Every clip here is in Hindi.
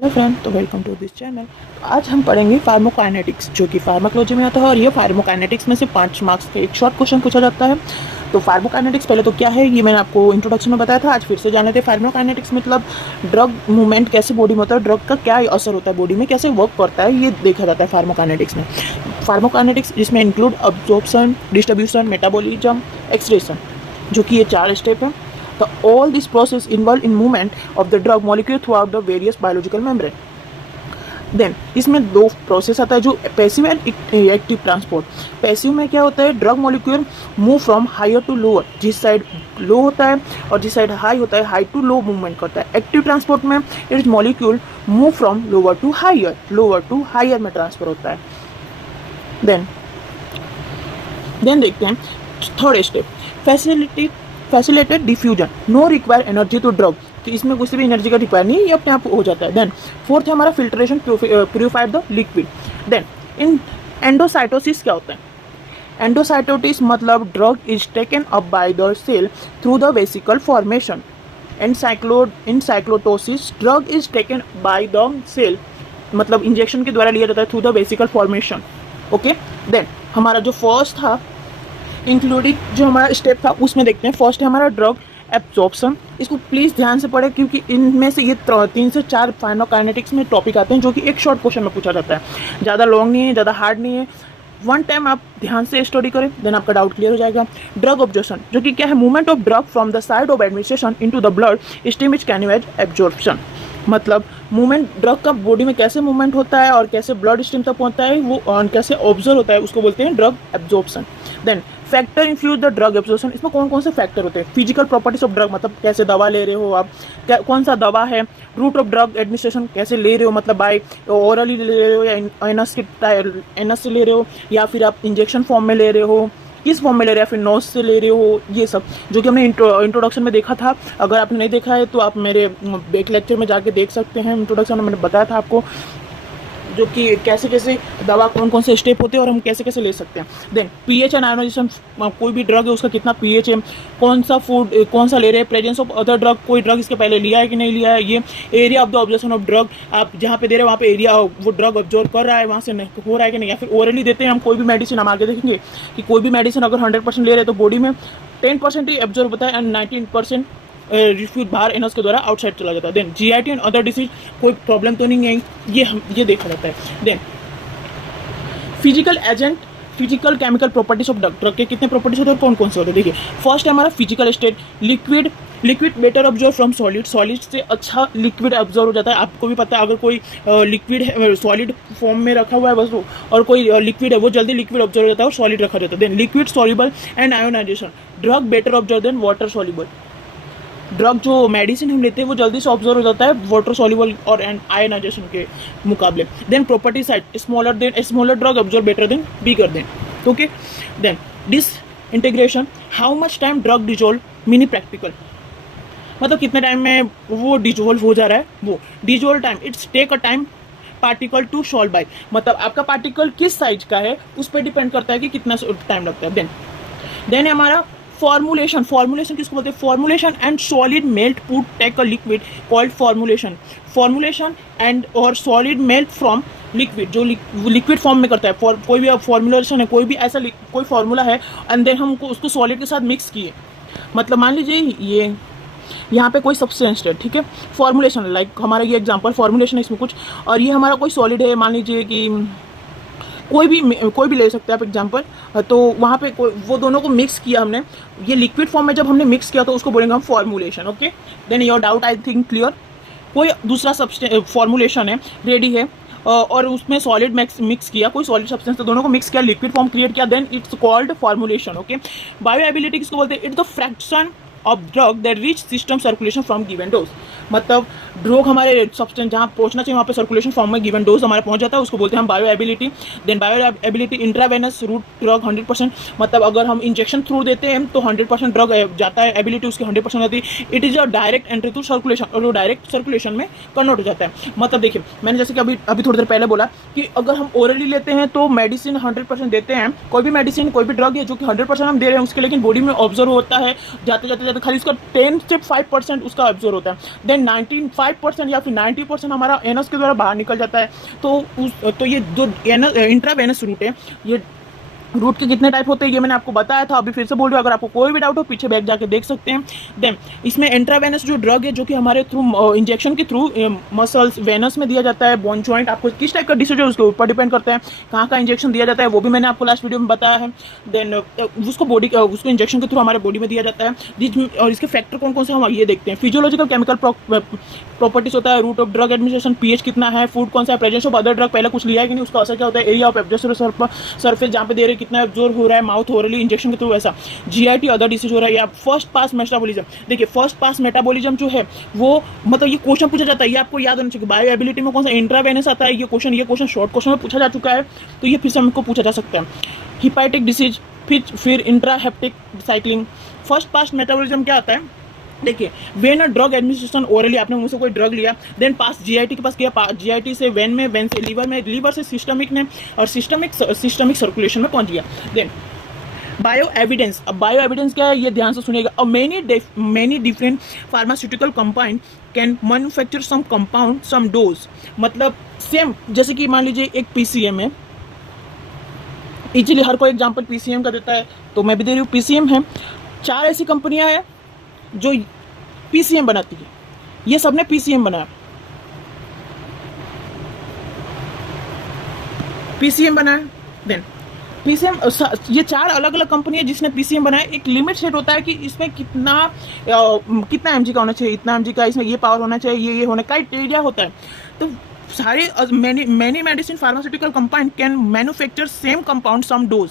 हेलो फ्रेंड, तो वेलकम टू दिस चैनल। तो आज हम पढ़ेंगे फार्माकोकाइनेटिक्स, जो कि फार्माकोलॉजी में आता है। और ये फार्माकोकाइनेटिक्स में से 5 मार्क्स का एक शॉर्ट क्वेश्चन पूछा जाता है। तो फार्माकोकाइनेटिक्स पहले तो क्या है, ये मैंने आपको इंट्रोडक्शन में बताया था। आज फिर से जान लेते हैं। फार्माकोकाइनेटिक्स मतलब ड्रग मूवमेंट कैसे बॉडी में होता है, ड्रग का क्या असर होता है बॉडी में, कैसे वर्क करता है, ये देखा जाता है फार्माकोकाइनेटिक्स में। फार्माकोकाइनेटिक्स जिसमें include absorption, distribution, metabolism, excretion, जो कि ये 4 स्टेप है। तो all this process involved in movement of the drug molecule throughout the various biological membrane. Then इसमें 2 प्रोसेस आता है, जो passive and active transport. Passive में क्या होता है, drug molecule move from higher to lower, जिस साइड लो होता है और जिस साइड हाई होता है, हाई टू लो मूवमेंट करता है। एक्टिव ट्रांसपोर्ट में it molecule move from lower to higher में ट्रांसफर होता है। देन देखते हैं third step, facilitated diffusion, no require energy to drug. तो इसमें कुछ भी एनर्जी का रिक्वायर नहीं है, ये अपने आप हो जाता है। देन फोर्थ है हमारा filtration, purified the liquid. Then in endocytosis क्या होता है, एंडोसाइटोसिस मतलब drug is taken up by the cell through the vesicle formation. In cyclotosis drug is taken by the cell, मतलब इंजेक्शन के द्वारा लिया जाता है through the vesicle formation. Okay, then हमारा जो फर्स्ट था इंक्लूडिंग जो हमारा स्टेप था, उसमें देखते हैं। फर्स्ट है हमारा ड्रग एब्जॉर्प्शन। इसको प्लीज़ ध्यान से पढ़ें, क्योंकि इनमें से ये 3 से 4 फार्माकोकाइनेटिक्स में टॉपिक आते हैं, जो कि एक शॉर्ट क्वेश्चन में पूछा जाता है। ज़्यादा लॉन्ग नहीं है, ज़्यादा हार्ड नहीं है। वन टाइम आप ध्यान से स्टडी करें, देन आपका डाउट क्लियर हो जाएगा। ड्रग ऑब्जॉर्प्शन, जो कि क्या है, movement of drug from the side of administration into the blood stream is can as absorption. मतलब मूवमेंट ड्रग का बॉडी में कैसे मूवमेंट होता है और कैसे ब्लड स्ट्रीम तक पहुंचता है, वो और कैसे ऑब्जर्व होता है, उसको बोलते हैं drug absorption. Then factor influence the drug absorption. इसमें कौन कौन से फैक्टर होते हैं, फिजिकल प्रॉपर्टीज ऑफ ड्रग, मतलब कैसे दवा ले रहे हो आप, कौन सा दवा है, रूट ऑफ ड्रग एडमिनिस्ट्रेशन कैसे ले रहे हो, मतलब बाय ओरली ले रहे हो या एनस से ले रहे हो, या फिर आप इंजेक्शन फॉर्म में ले रहे हो, किस फॉर्म में ले रहे हो, या फिर नोज से ले रहे हो, ये सब जो कि हमने इंट्रोडक्शन में देखा था। अगर आपने नहीं देखा है तो आप मेरे बैक लेक्चर में जाके देख सकते हैं। इंट्रोडक्शन में मैंने बताया था आपको, जो कि कैसे कैसे दवा, कौन कौन से स्टेप होते हैं और हम कैसे कैसे ले सकते हैं। देन पीएच एंड आयोनाइजेशन, कोई भी ड्रग है उसका कितना पीएच है, कौन सा फूड कौन सा ले रहे हैं, प्रेजेंस ऑफ अदर ड्रग, कोई ड्रग इसके पहले लिया है कि नहीं लिया है, ये area of the observation of drug, आप जहाँ पे दे रहे हैं वहाँ पे एरिया वो ड्रग ऑब्जर्व कर रहा है, वहाँ से हो रहा है कि नहीं, या फिर ओरली देते हैं हम कोई भी मेडिसिन। हम आगे देखेंगे कि कोई भी मेडिसिन अगर 100% ले रहे हैं तो बॉडी में 10% ही ऑब्जर्व होता है एंड 19% रिफ्यूज बाहर एनस के द्वारा आउटसाइड चला जाता है। Then GIT and other disease, कोई प्रॉब्लम तो नहीं है, ये देखा जाता है। Then physical agent, physical chemical properties of drug के कितने प्रॉपर्टीज होते हैं और कौन कौन से होते हैं, देखिए। फर्स्ट है हमारा physical state, liquid better observe from solid से अच्छा लिक्विड ऑब्जर्व हो जाता है। आपको भी पता है, अगर कोई लिक्विड है सॉलिड फॉर्म में रखा हुआ है वस्तु और कोई लिक्विड है, वो जल्दी लिक्विड ऑब्जर्व हो जाता है और सॉलिड रखा जाता है। Then liquid soluble and ionization, drug better observe than water soluble. Drug जो मेडिसिन हम लेते हैं वो जल्दी से ऑब्जर्व हो जाता है वाटर सॉल्युबल और आयनाइजेशन के मुकाबले। Then property side, smaller drug observe better than bigger than. Okay, then disintegration, how much time drug dissolve, mini practical, मतलब कितने टाइम में वो डिजोल्व हो जा रहा है, वो dissolve time, it's take a time particle to solve by, मतलब आपका पार्टिकल किस साइज का है उस पर डिपेंड करता है कि कितना टाइम लगता है। देन हमारा फॉर्मुलेशन किसको बोलते हैं, formulation and solid melt put take a liquid called formulation and और सॉलिड मेल्ट फ्रॉम लिक्विड, जो लिक्विड फॉर्म में करता है। कोई भी फॉर्मुलेशन है, कोई भी ऐसा कोई फॉर्मूला है एंड देन हम उसको सॉलिड के साथ मिक्स किए, मतलब मान लीजिए ये यहाँ पे कोई सब्सटेंस है, ठीक है, फॉर्मुलेशन लाइक हमारा ये एग्जांपल फॉर्मुलेशन है इसमें कुछ, और ये हमारा कोई सॉलिड है, मान लीजिए कि कोई भी ले सकते हैं आप एग्जांपल। तो वहाँ पे वो दोनों को मिक्स किया हमने, ये लिक्विड फॉर्म में जब हमने मिक्स किया तो उसको बोलेंगे हम formulation. Okay, then your doubt I think clear. कोई दूसरा फॉर्मुलेशन है, रेडी है, और उसमें सॉलिड मिक्स किया, कोई सॉलिड सब्सटेंस, तो दोनों को मिक्स किया, लिक्विड फॉर्म क्रिएट किया, then it's called formulation. Okay, bioavailability किसको बोलते हैं, it's the fraction of drug that reach system circulation from given dose, मतलब ड्रग हमारे सब्सटेंस जहाँ पहुँचना चाहिए वहाँ पे सर्कुलेशन फॉर्म में गिवन डोज हमारा पहुँच जाता है, उसको बोलते हैं हम bioavailability. Then bioavailability intravenous route drug 100%, मतलब अगर हम इंजेक्शन थ्रू देते हैं तो 100% ड्रग जाता है, एबिलिटी उसकी 100% होती है। It is a direct entry to circulation, और वो डायरेक्ट सर्कुलेशन में कन्वर्ट हो जाता है। मतलब देखिए, मैंने जैसे कि अभी थोड़ी देर पहले बोला कि अगर हम ओरली लेते हैं तो मेडिसिन 100% देते हैं, कोई भी मेडिसिन कोई भी ड्रग है जो कि 100% हम दे रहे हैं उसके, लेकिन बॉडी में ऑब्जर्व होता है जाते जाते खाली उसका 10 से 5% उसका ऑब्जर्व होता है। देन 95% या फिर 90% हमारा एनस के द्वारा बाहर निकल जाता है। तो ये जो इंट्रावेनस रूट है, ये रूट के कितने टाइप होते हैं ये मैंने आपको बताया था, अभी फिर से बोल रही हूँ। अगर आपको कोई भी डाउट हो पीछे बैक जाके देख सकते हैं। देन इसमें इंट्रावेनस जो ड्रग है, जो कि हमारे थ्रू इंजेक्शन के थ्रू मसल्स वेनस में दिया जाता है। बोन जॉइंट आपको किस टाइप का डिसीज है उसके ऊपर डिपेंड करता है कहाँ का इंजेक्शन दिया जाता है, वो भी मैंने आपको लास्ट वीडियो में बताया है। देन उसको इंजेक्शन के थ्रू हमारे बॉडी में दिया जाता है। और इसके फैक्टर कौन कौन से हम ये देखते हैं। फिजियोलॉजिकल केमिकल प्रॉपर्टीज होता है, route of drug administration, pH कितना है, फूड कौन सा है, प्रेजेंस ऑफ अदर ड्रग, पहले कुछ लिया है कि नहीं, उसका असर क्या होता है, एरिया ऑफ एब्जॉर्प्शन सरफेस जहाँ पे दे रहे कितना एब्जॉर्ब हो रहा है, माउथ ओरली इंजेक्शन के थ्रू ऐसा, जीआईटी अदर डिसीज हो रहा है, या फर्स्ट पास मेटाबॉलिज्म। देखिए फर्स्ट पास मेटाबॉलिज्म जो है वो मतलब ये क्वेश्चन पूछा जाता है, ये आपको याद होना चाहिए। बायो एबिलिटी में कौन सा इंट्रावेनस आता है, ये क्वेश्चन शॉर्ट क्वेश्चन में पूछा जा चुका है, तो ये फिर से हमको पूछा जा सकता है। हिपैटिक डिसीज, फिर इंट्राहेप्टिक साइक्लिंग। फर्स्ट पास मेटाबॉलिज्म क्या आता है, देखिए when a drug administration orally, आपने मुझसे कोई ड्रग लिया, देन पास जीआईटी के पास गया, जीआईटी से वेन में, वेन से लीवर में, लीवर से सिस्टमिक में, और सिस्टमिक सर्कुलेशन में पहुंच गया। Then bio evidence. अब बायो एविडेंस क्या है ये ध्यान से सुनिएगा। A many different pharmaceutical compound can manufacture some compound some dose. मतलब सेम जैसे कि मान लीजिए एक पीसीएम है, इजीली हर कोई एग्जांपल पीसीएम का देता है, तो मैं भी दे रही हूँ। पीसीएम है, 4 ऐसी कंपनियां हैं जो पीसीएम बनाती है, ये सबने पीसीएम बनाया, पीसीएम बनाया। देन पीसीएम, ये 4 अलग अलग कंपनी है जिसने पीसीएम बनाया। एक लिमिट सेट होता है कि इसमें कितना एमजी का होना चाहिए, इतना एमजी का, इसमें ये पावर होना चाहिए, ये होने का क्राइटेरिया होता है। तो सारे many medicine pharmaceutical compound can manufacture same compound some dose.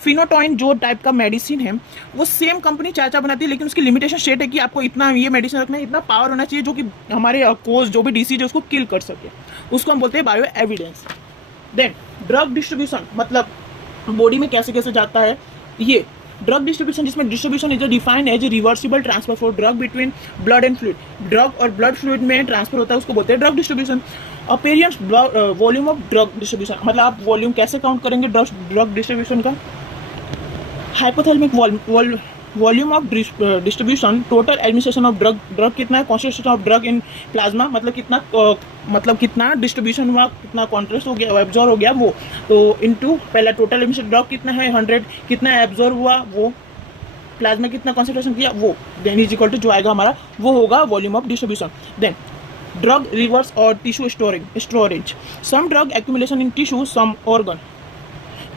Phenytoin जो टाइप का मेडिसिन है वो सेम कंपनी 4 बनाती है, लेकिन उसकी लिमिटेशन सेट है कि आपको इतना ये मेडिसिन रखना है, इतना पावर होना चाहिए जो कि हमारे कोज जो भी डिसीज है उसको किल कर सके, उसको हम बोलते हैं bio evidence. Then drug distribution, मतलब बॉडी में कैसे कैसे जाता है ये ड्रग डिस्ट्रीब्यूशन, जिसमें distribution is defined as reversible transfer for drug between blood and fluid. Drug और ब्लड फ्लूइड में ट्रांसफर होता है, उसको बोलते हैं drug distribution. Appearance volume of drug distribution, मतलब आप वॉल्यूम कैसे काउंट करेंगे ड्रग डिस्ट्रीब्यूशन का। Hypothalamic volume of distribution, total administration of drug कितना है, concentration of drug in plasma, मतलब कितना डिस्ट्रीब्यूशन हुआ, कितना कॉन्ट्रेस्ट हो गया, एब्जॉर्ब हो गया वो, तो इनटू पहला टोटल एडमिनिस्ट्रेशन ड्रग कितना है 100, कितना एब्जॉर्ब हुआ वो, प्लाज्मा कितना कॉन्सेंट्रेशन किया वो, देन इज इक्वल टू जो आएगा हमारा वो होगा volume of distribution. Then drug reverse और tissue storage, some drug accumulation in tissue some organ.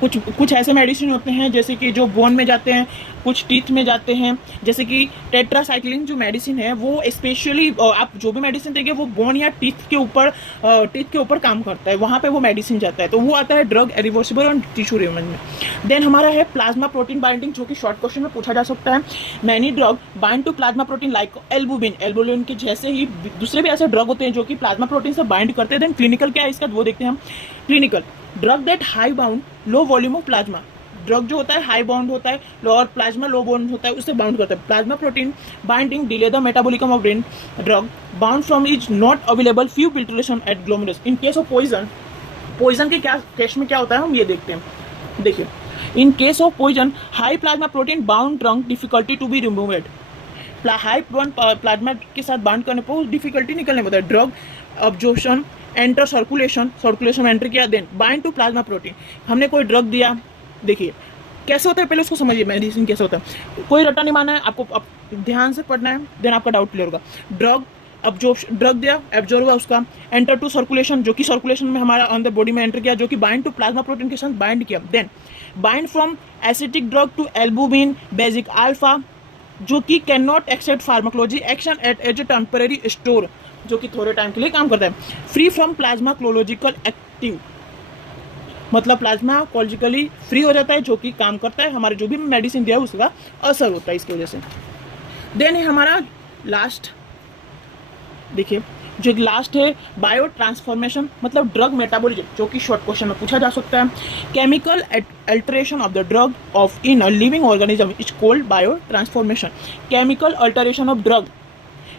कुछ ऐसे मेडिसिन होते हैं जैसे कि जो बोन में जाते हैं, कुछ टीथ में जाते हैं, जैसे कि टेट्रासाइक्लिन जो मेडिसिन है वो स्पेशली आप जो भी मेडिसिन देंगे वो बोन या टीथ के ऊपर काम करता है, वहाँ पे वो मेडिसिन जाता है, तो वो आता है ड्रग रिवर्सिबल और टिश्यू रिमूवल में। देन हमारा है प्लाज्मा प्रोटीन बाइंडिंग, जो कि शॉर्ट क्वेश्चन में पूछा जा सकता है। Many drug bind to plasma protein like albumin के जैसे ही दूसरे भी ऐसे ड्रग होते हैं जो कि प्लाज्मा प्रोटीन से बाइंड करते हैं। देन क्लिनिकल क्या है इसका वो देखते हैं हम। Clinical drug that high bound low volume of plasma, drug जो होता है हाई बाउंड होता है, और प्लाज्मा लो बाउंड होता है, उससे बाउंड करता है। Plasma protein binding delay the metabolism of brain, drug bound from is not available few filtration at glomerulus. In case of poison के केस में क्या होता है हम ये देखते हैं। देखिए in case of poison high plasma protein bound drug difficulty to be removed, high plasma के साथ बाउंड करने पर डिफिकल्टी निकलने में होता है। ड्रग अब्जॉर्प्शन एंटर सर्कुलेशन में एंटर किया, then bind to plasma protein. हमने कोई ड्रग दिया, देखिए कैसे होता है पहले उसको समझिए, मेडिसिन कैसे होता है, कोई रटा नहीं माना है आपको, ध्यान से पढ़ना है, देन आपका डाउट क्लियर होगा। ड्रग दिया, एब्जॉर्ब हुआ उसका, एंटर टू सर्कुलेशन, जो कि सर्कुलेशन में हमारा अंदर बॉडी में एंटर किया, जो कि बाइंड टू प्लाज्मा प्रोटीन के साथ बाइंड किया। Then bind from acetic drug to albumin basic alpha, जो कि can not accept pharmacology action at as a temporary store, जो कि थोड़े टाइम के लिए काम करता है। Free from plasma pharmacological active, मतलब प्लाज्मा कोलॉजिकली फ्री हो जाता है, जो कि काम करता है, हमारे जो भी मेडिसिन दिया है उसका असर होता है इसकी वजह से। देन है हमारा लास्ट, देखिए जो लास्ट है बायो ट्रांसफॉर्मेशन, मतलब ड्रग मेटाबॉलिज्म, जो कि शॉर्ट क्वेश्चन में पूछा जा सकता है। Chemical alteration of the drug of in a living organism is called bio transformation. Chemical alteration of drug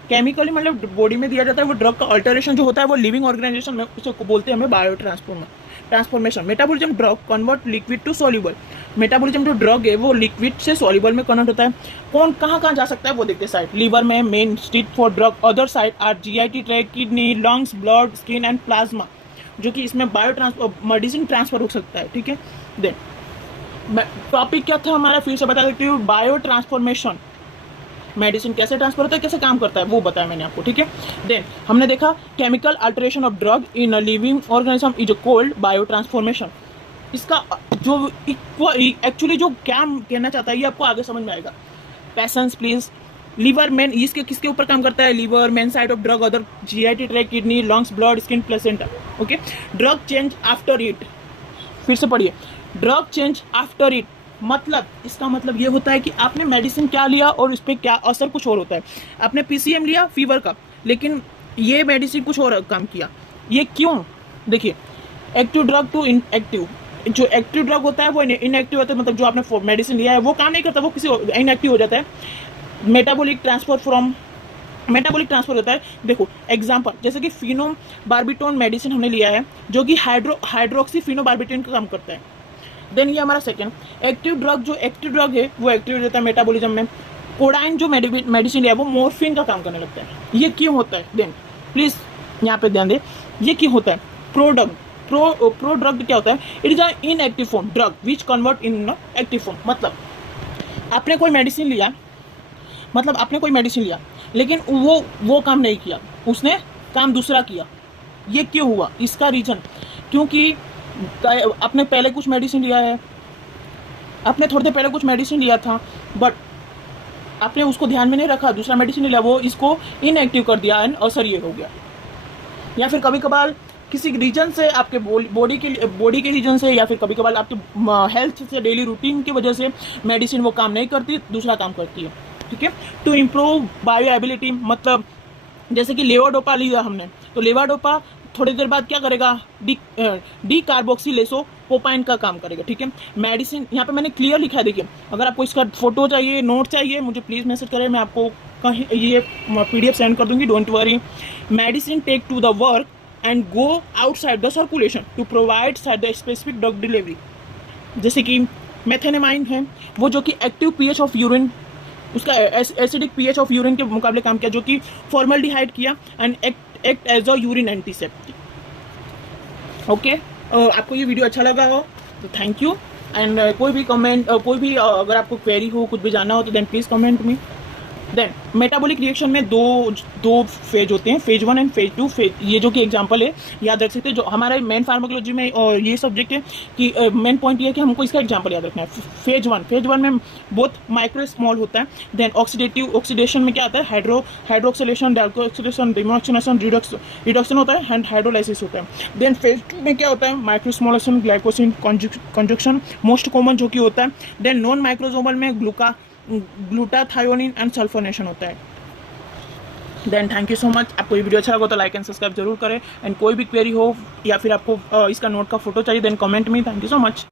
chemically मतलब बॉडी में दिया जाता है वो ड्रग का अल्टरेशन जो होता है वो लिविंग ऑर्गेनाइजेशन में उसे बोलते हैं हमें bio transformation. Metabolism drug convert liquid to soluble. Metabolism जो ड्रग है वो लिक्विड से सॉल्युबल में कन्वर्ट होता है। कौन कहाँ जा सकता है वो देखते हैं साइट। लीवर में main street for drug, other site are GIT tract, kidney, lungs, blood, skin and plasma, जो कि इसमें मेडिसिन ट्रांसफर हो सकता है। ठीक है, देन टॉपिक क्या था हमारा, फिर से बता देती हूँ। बायो ट्रांसफॉर्मेशन, मेडिसिन कैसे ट्रांसफर होता है, कैसे काम करता है वो बताया मैंने आपको। ठीक है, देन हमने देखा chemical alteration of drug in a living organism is called bio transformation. इसका जो एक्चुअली जो क्या कहना चाहता है ये आपको आगे समझ में आएगा। Patience please. लीवर मेन इसके किसके ऊपर काम करता है, liver, main side of drug, other GIT tract, kidney, lungs, blood, skin, placenta. Okay, drug change after it, फिर से पढ़िए, ड्रग चेंज आफ्टर इट मतलब इसका मतलब ये होता है कि आपने मेडिसिन क्या लिया और इस पर क्या असर कुछ और होता है। आपने पीसीएम लिया फीवर का, लेकिन ये मेडिसिन कुछ और काम किया। ये क्यों, देखिए, एक्टिव ड्रग टू इनएक्टिव। जो एक्टिव ड्रग होता है वो इनएक्टिव होता है, मतलब जो आपने मेडिसिन लिया है वो काम नहीं करता, वो किसी इनएक्टिव हो जाता है। मेटाबॉलिक ट्रांसफर होता है। देखो एग्जांपल, जैसे कि फिनोबार्बिटोन मेडिसिन हमने लिया है जो कि हाइड्रोक्सी फिनोबार्बिटोन का काम करता है। देन ये हमारा सेकंड एक्टिव ड्रग, जो एक्टिव ड्रग है वो एक्टिव रहता है मेटाबॉलिज्म में। कोडाइन जो मेडिसिन लिया है वो मॉर्फिन का काम करने लगता है। ये क्यों होता है, देन प्लीज यहाँ पे ध्यान दे, ये क्यों होता है। प्रो ड्रग क्या होता है, it is a inactive form drug which convert in active form. मतलब आपने कोई मेडिसिन लिया लेकिन वो काम नहीं किया, उसने काम दूसरा किया। ये क्यों हुआ, इसका रीजन क्योंकि आपने पहले कुछ मेडिसिन लिया है, आपने थोड़ी देर पहले कुछ मेडिसिन लिया था बट आपने उसको ध्यान में नहीं रखा, दूसरा मेडिसिन लिया, वो इसको इनएक्टिव कर दिया एंड असर ये हो गया। या फिर कभी कभार किसी रीजन से, आपके बॉडी के रीजन से, या फिर कभी कभार आपके हेल्थ से, डेली रूटीन की वजह से मेडिसिन वो काम नहीं करती, दूसरा काम करती है। ठीक है, टू इम्प्रूव बायोएबिलिटी, मतलब जैसे कि लेवोडोपा लिया हमने, तो लेवोडोपा थोड़ी देर बाद क्या करेगा, डी कार्बोक्सिलेसोपोपाइन का काम करेगा। ठीक है, मेडिसिन यहाँ पे मैंने क्लियर लिखा है, देखिए अगर आपको इसका फोटो चाहिए, नोट चाहिए, मुझे प्लीज़ मैसेज करें, मैं आपको कहीं ये PDF सेंड कर दूंगी, don't worry. Medicine take to the work and go outside the circulation to provide the specific drug delivery. जैसे कि मेथेनेमाइन है, वो जो कि एक्टिव पीएच ऑफ यूरिन, उसका एसिडिक पीएच ऑफ यूरिन के मुकाबले काम किया, जो कि फॉर्मल्डिहाइड किया and act as a urine antiseptic. Okay, आपको ये वीडियो अच्छा लगा हो तो थैंक यू। एंड कोई भी कमेंट, अगर आपको क्वेरी हो, कुछ भी जानना हो तो then please comment me. Then metabolic reaction में दो फेज होते हैं, फेज 1 एंड फेज 2। ये जो कि एग्जांपल है, याद रख सकते हैं। जो हमारे मेन फार्माकोलॉजी में और ये सब्जेक्ट है कि मेन पॉइंट ये है कि हमको इसका एग्जांपल याद रखना है। फेज 1 में बोथ माइक्रो स्मॉल होता है। देन ऑक्सीडेशन में क्या आता है, हाइड्रोक्सिलेशन, डाइऑक्सीडेशन, डिमोक्सिनेशन, रिडक्शन होता है एंड हाइड्रोलाइसिस होता है। देन फेज 2 में क्या होता है, माइक्रोस्मॉलेशन, ग्लाइकोसिन कंजक्शन मोस्ट कॉमन जो कि होता है। देन नॉन माइक्रोसोमल में ग्लूटाथायोनिन एंड सल्फोनेशन होता है। Then thank you so much. आपको ये वीडियो अच्छा लगा तो लाइक एंड सब्सक्राइब जरूर करें। एंड कोई भी क्वेरी हो या फिर आपको इसका नोट का फोटो चाहिए देन कमेंट में। Thank you so much.